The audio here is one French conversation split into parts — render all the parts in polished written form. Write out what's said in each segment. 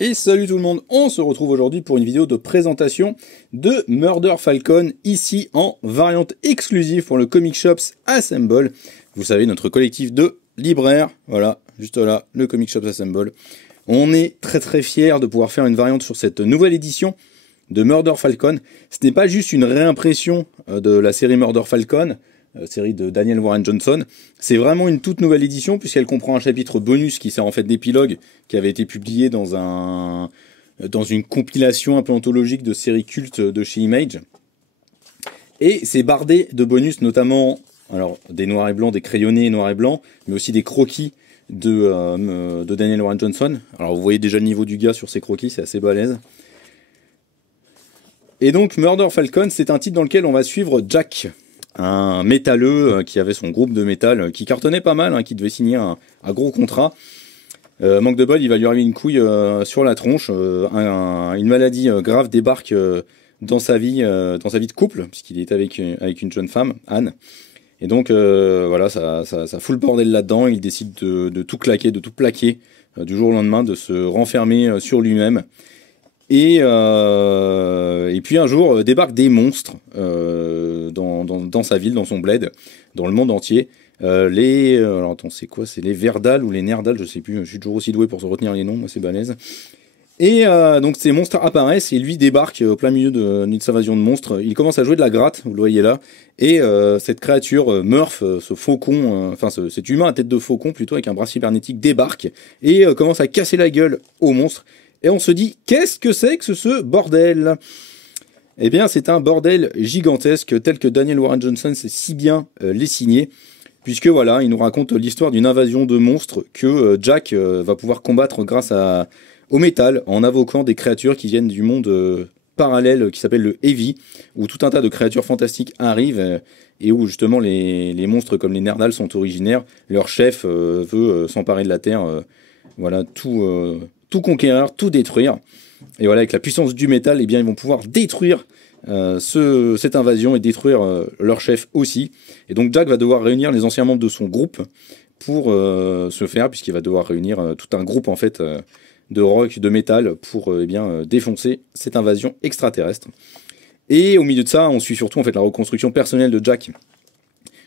Et salut tout le monde, on se retrouve aujourd'hui pour une vidéo de présentation de Murder Falcon, ici en variante exclusive pour le Comic Shops Assemble. Vous savez, notre collectif de libraires, voilà, juste là, le Comic Shops Assemble. On est très fiers de pouvoir faire une variante sur cette nouvelle édition de Murder Falcon. Ce n'est pas juste une réimpression de la série Murder Falcon, série de Daniel Warren Johnson. C'est vraiment une toute nouvelle édition puisqu'elle comprend un chapitre bonus qui sert en fait d'épilogue qui avait été publié dans une compilation un peu anthologique de séries cultes de chez Image. Et c'est bardé de bonus, notamment alors des noirs et blancs, des crayonnés noirs et blancs, mais aussi des croquis de Daniel Warren Johnson. Alors vous voyez déjà le niveau du gars sur ces croquis, c'est assez balèze. Et donc Murder Falcon, c'est un titre dans lequel on va suivre Jack, un métalleux qui avait son groupe de métal, qui cartonnait pas mal, qui devait signer un gros contrat. Manque de bol, il va lui arriver une couille sur la tronche. Une maladie grave débarque dans sa vie de couple, puisqu'il est avec une jeune femme, Anne. Et donc voilà, ça fout le bordel là-dedans. Il décide de tout claquer, de tout plaquer du jour au lendemain, de se renfermer sur lui-même. Et puis un jour débarquent des monstres dans sa ville, dans son bled, dans le monde entier. Alors attends, c'est quoi? C'est les Verdal ou les Nerdal, je sais plus. Je suis toujours aussi doué pour se retenir les noms, moi c'est balèze. Et donc ces monstres apparaissent et lui débarque au plein milieu d'une invasion de monstres. Il commence à jouer de la gratte, vous le voyez là. Et cette créature, Murph, ce faucon, cet humain à tête de faucon plutôt avec un bras cybernétique débarque et commence à casser la gueule aux monstres. Et on se dit, qu'est-ce que c'est que ce bordel? Eh bien, c'est un bordel gigantesque, tel que Daniel Warren Johnson sait si bien les signer, puisque voilà, il nous raconte l'histoire d'une invasion de monstres que Jack va pouvoir combattre grâce au métal, en invoquant des créatures qui viennent du monde parallèle qui s'appelle le Heavy, où tout un tas de créatures fantastiques arrivent, et où justement les monstres comme les Nerdal sont originaires. Leur chef veut s'emparer de la Terre, voilà, tout conquérir, tout détruire. Et voilà, avec la puissance du métal, eh bien, ils vont pouvoir détruire cette invasion et détruire leur chef aussi. Et donc Jack va devoir réunir les anciens membres de son groupe pour se faire, puisqu'il va devoir réunir tout un groupe en fait de rock, de métal pour défoncer cette invasion extraterrestre. Et au milieu de ça, on suit surtout en fait la reconstruction personnelle de Jack.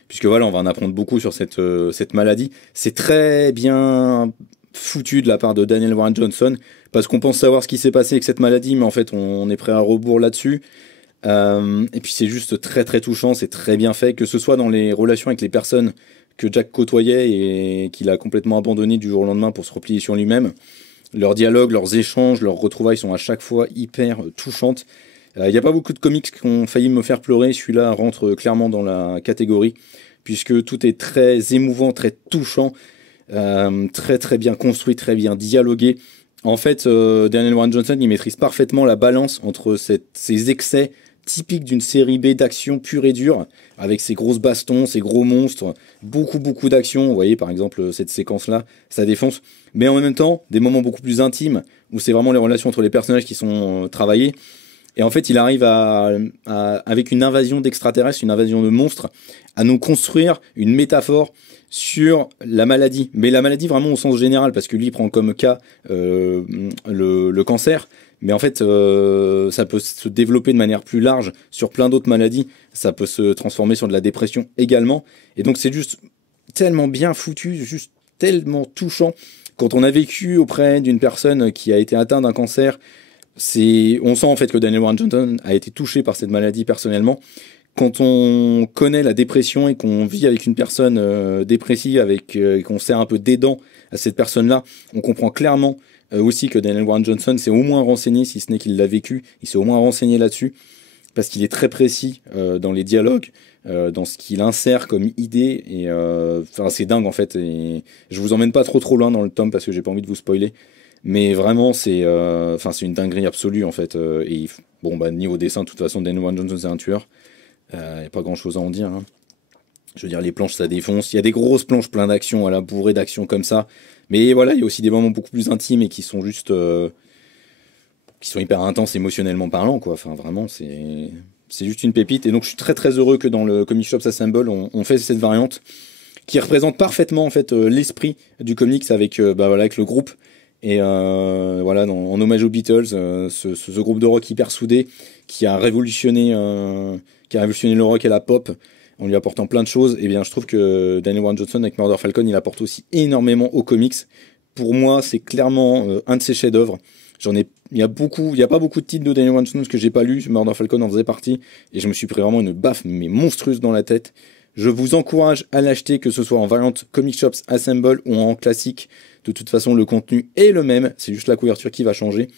Puisque voilà, on va en apprendre beaucoup sur cette maladie. C'est très bien foutu de la part de Daniel Warren Johnson, parce qu'on pense savoir ce qui s'est passé avec cette maladie, mais en fait on est prêt à rebours là-dessus. Et puis c'est juste très touchant, c'est très bien fait, que ce soit dans les relations avec les personnes que Jack côtoyait et qu'il a complètement abandonné du jour au lendemain pour se replier sur lui-même. Leurs dialogues, leurs échanges, leurs retrouvailles sont à chaque fois hyper touchantes. Il n'y a pas beaucoup de comics qui ont failli me faire pleurer, celui-là rentre clairement dans la catégorie, puisque tout est très émouvant, très touchant, très bien construit, très bien dialogué. En fait, Daniel Warren Johnson, il maîtrise parfaitement la balance entre ces excès typiques d'une série B d'action pure et dure, avec ses grosses bastons, ses gros monstres, beaucoup d'action. Vous voyez par exemple cette séquence-là, ça défonce. Mais en même temps, des moments beaucoup plus intimes, où c'est vraiment les relations entre les personnages qui sont travaillés. Et en fait, il arrive avec une invasion d'extraterrestres, une invasion de monstres, à nous construire une métaphore sur la maladie. Mais la maladie vraiment au sens général, parce que lui il prend comme cas le cancer. Mais en fait, ça peut se développer de manière plus large sur plein d'autres maladies. Ça peut se transformer sur de la dépression également. Et donc c'est juste tellement bien foutu, juste tellement touchant. Quand on a vécu auprès d'une personne qui a été atteinte d'un cancer, on sent en fait que Daniel Warren Johnson a été touché par cette maladie personnellement. Quand on connaît la dépression et qu'on vit avec une personne dépressive, et qu'on sert un peu d'aidant à cette personne-là, on comprend clairement aussi que Daniel Warren Johnson s'est au moins renseigné, si ce n'est qu'il l'a vécu, il s'est au moins renseigné là-dessus, parce qu'il est très précis dans les dialogues, dans ce qu'il insère comme idée, et c'est dingue en fait. Et je vous emmène pas trop loin dans le tome parce que j'ai pas envie de vous spoiler. Mais vraiment, c'est une dinguerie absolue en fait. Et bon, niveau dessin, de toute façon, Daniel Warren Johnson c'est un tueur. Il n'y a pas grand chose à en dire. Hein. Je veux dire, les planches ça défonce. Il y a des grosses planches plein d'actions, voilà, bourrées d'actions comme ça. Mais voilà, il y a aussi des moments beaucoup plus intimes et qui sont juste, qui sont hyper intenses émotionnellement parlant, quoi. Enfin, vraiment, c'est juste une pépite. Et donc, je suis très heureux que dans le Comic Shops Assemble, on fait cette variante qui représente parfaitement en fait l'esprit du comics avec avec le groupe Et voilà, en hommage aux Beatles, ce groupe de rock hyper soudé qui a révolutionné le rock et la pop en lui apportant plein de choses. Et bien, je trouve que Daniel Warren Johnson avec Murder Falcon, il apporte aussi énormément aux comics. Pour moi, c'est clairement un de ses chefs-d'œuvre. Il y a pas beaucoup de titres de Daniel Warren Johnson que j'ai pas lu. Murder Falcon en faisait partie, et je me suis pris vraiment une baffe mais monstrueuse dans la tête. Je vous encourage à l'acheter, que ce soit en variante Comic Shops Assemble ou en classique. De toute façon, le contenu est le même, c'est juste la couverture qui va changer.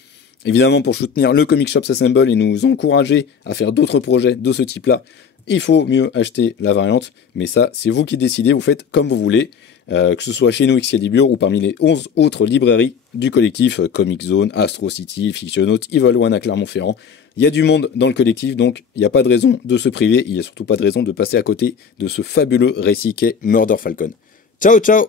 Évidemment, pour soutenir le Comic Shops Assemble et nous encourager à faire d'autres projets de ce type-là, il faut mieux acheter la variante. Mais ça, c'est vous qui décidez, vous faites comme vous voulez. Que ce soit chez nous Excalibur ou parmi les 11 autres librairies du collectif, Comic Zone, Astro City, Fictionaut, Evil One à Clermont-Ferrand. Il y a du monde dans le collectif, donc il n'y a pas de raison de se priver, il n'y a surtout pas de raison de passer à côté de ce fabuleux récit qu'est Murder Falcon. Ciao ciao!